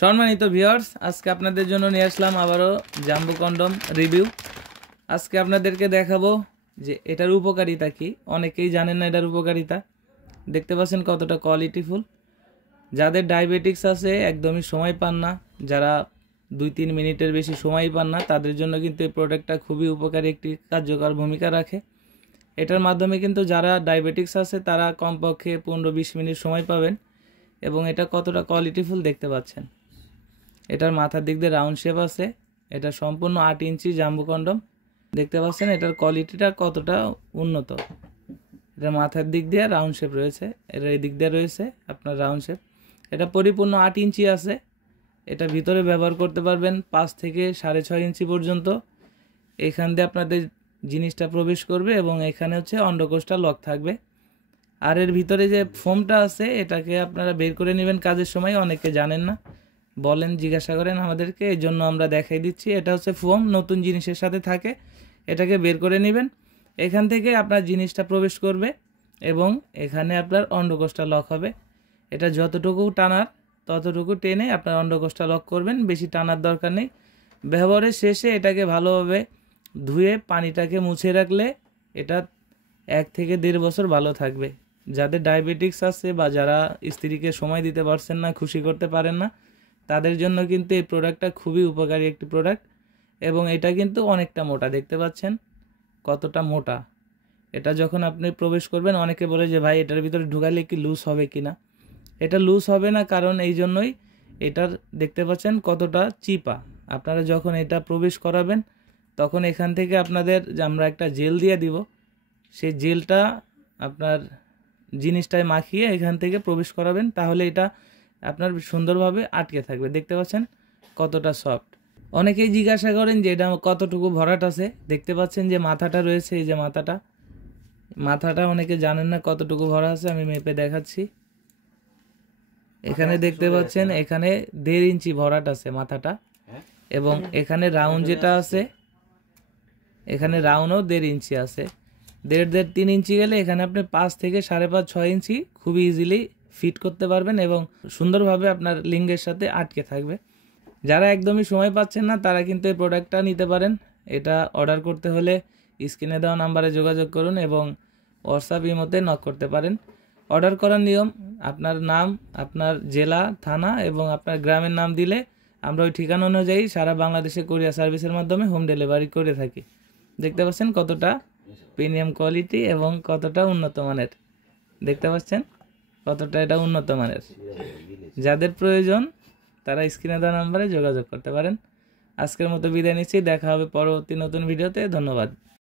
সম্মানিত ভিউয়ার্স, আজকে আপনাদের জন্য নিয়ে আসলাম আবারও জাম্বো কন্ডম রিভিউ। আজকে আপনাদেরকে দেখাবো যে এটার উপকারিতা কি। অনেকেই জানেন না এটার উপকারিতা। দেখতে পাচ্ছেন কতটা কোয়ালিটিফুল। যাদের ডায়াবেটিক্স আছে, একদমই সময় পান না, যারা 2-3 মিনিটের বেশি সময় পান না, তাদের জন্য কিন্তু এই প্রোডাক্টটা খুবই উপকারী একটি কার্যকর ভূমিকা রাখে। এটার মাধ্যমে কিন্তু যারা ডায়াবেটিক্স আছে তারা কমপক্ষে 15-20 মিনিট সময় পাবেন। এবং এটা কতটা কোয়ালিটিফুল দেখতে পাচ্ছেন। এটার মাথার দিক দিয়ে রাউন্ড শেপ আছে। এটা সম্পূর্ণ 8 ইঞ্চি জাম্বো কন্ডম। দেখতে পাচ্ছেন এটার কোয়ালিটিটা কতটা উন্নত। এটা মাথার দিক দিয়ে রাউন্ড শেপ রয়েছে, এর এই দিক দিয়ে রয়েছে আপনার রাউন্ড শেপ। এটা পরিপূর্ণ 8 ইঞ্চি আছে। এটা ভিতরে ব্যবহার করতে পারবেন 5 থেকে 6.5 ইঞ্চি পর্যন্ত। এখান দিয়ে আপনাদের জিনিসটা প্রবেশ করবে এবং এখানে হচ্ছে অন্ডকোষটা লক থাকবে। আর এর ভিতরে যে ফোমটা আছে এটাকে আপনারা বের করে নেবেন কাজের সময়। অনেকে জানেন না, বলেন, জিজ্ঞাসা করেন আমাদেরকে, এই জন্য আমরা দেখাই দিচ্ছি। এটা হচ্ছে ফোম, নতুন জিনিসের সাথে থাকে। এটাকে বের করে নেবেন, এখান থেকে আপনার জিনিসটা প্রবেশ করবে এবং এখানে আপনার অন্ডকোষটা লক হবে। এটা যতটুকু টানার ততটুকু টেনে আপনার অন্ডকোষটা লক করবেন, বেশি টানার দরকার নেই। ব্যবহারের শেষে এটাকে ভালোভাবে ধুয়ে পানিটাকে মুছে রাখলে এটা 1 থেকে 1.5 বছর ভালো থাকবে। যাদের ডায়াবেটিক্স আছে বা যারা স্ত্রীকে সময় দিতে পারছেন না, খুশি করতে পারেন না, তাদের জন্য কিন্তু এই প্রোডাক্টটা খুবই উপকারী একটি প্রোডাক্ট। এবং এটা কিন্তু অনেকটা মোটা, দেখতে পাচ্ছেন কতটা মোটা। এটা যখন আপনি প্রবেশ করবেন, অনেকে বলে যে ভাই এটার ভিতরে ঢুকালে কি লুজ হবে কিনা। এটা লুজ হবে না, কারণ এই জন্যই এটার দেখতে পাচ্ছেন কতটা চিপা। আপনারা যখন এটা প্রবেশ করাবেন তখন এখান থেকে আপনাদের আমরা একটা জেল দিয়ে দিব। সেই জেলটা আপনার জিনিসটায় মাখিয়ে এখান থেকে প্রবেশ করাবেন, তাহলে এটা আপনার সুন্দরভাবে আটকে থাকবে। দেখতে পাচ্ছেন কতটা সফট। অনেকেই জিজ্ঞাসা করেন যে এটা কতটুকু ভরাট আছে। দেখতে পাচ্ছেন যে মাথাটা রয়েছে, এই যে মাথাটা অনেকে জানেন না কতটুকু ভরা আছে। আমি মেপে দেখাচ্ছি। এখানে দেখতে পাচ্ছেন এখানে 1.5 ইঞ্চি ভরাট আছে মাথাটা। এবং এখানে রাউন্ড যেটা আছে, এখানে রাউন্ডও 1.5 ইঞ্চি আছে। 1.5-3 ইঞ্চি গেলে এখানে আপনি 5 থেকে 5.5-6 ইঞ্চি খুবই ইজিলি ফিট করতে পারবেন এবং সুন্দরভাবে আপনার লিঙ্গের সাথে আটকে থাকবে। যারা একদমই সময় পাচ্ছেন না তারা কিন্তু এই প্রোডাক্টটা নিতে পারেন। এটা অর্ডার করতে হলে স্ক্রিনে দেওয়া নাম্বারে যোগাযোগ করুন এবং হোয়াটসঅ্যাপ ইমোতে নক করতে পারেন। অর্ডার করার নিয়ম, আপনার নাম, আপনার জেলা, থানা এবং আপনার গ্রামের নাম দিলে আমরা ওই ঠিকানা অনুযায়ী সারা বাংলাদেশে কুরিয়ার সার্ভিসের মাধ্যমে হোম ডেলিভারি করে থাকি। দেখতে পাচ্ছেন কতটা প্রিমিয়াম কোয়ালিটি এবং কতটা উন্নত মানের। দেখতে পাচ্ছেন কতটা এটা উন্নত মানের। যাদের প্রয়োজন তারা স্ক্রিনে দেওয়া নাম্বারে যোগাযোগ করতে পারেন। আজকের মতো বিদায় নিচ্ছি, দেখা হবে পরবর্তী নতুন ভিডিওতে। ধন্যবাদ।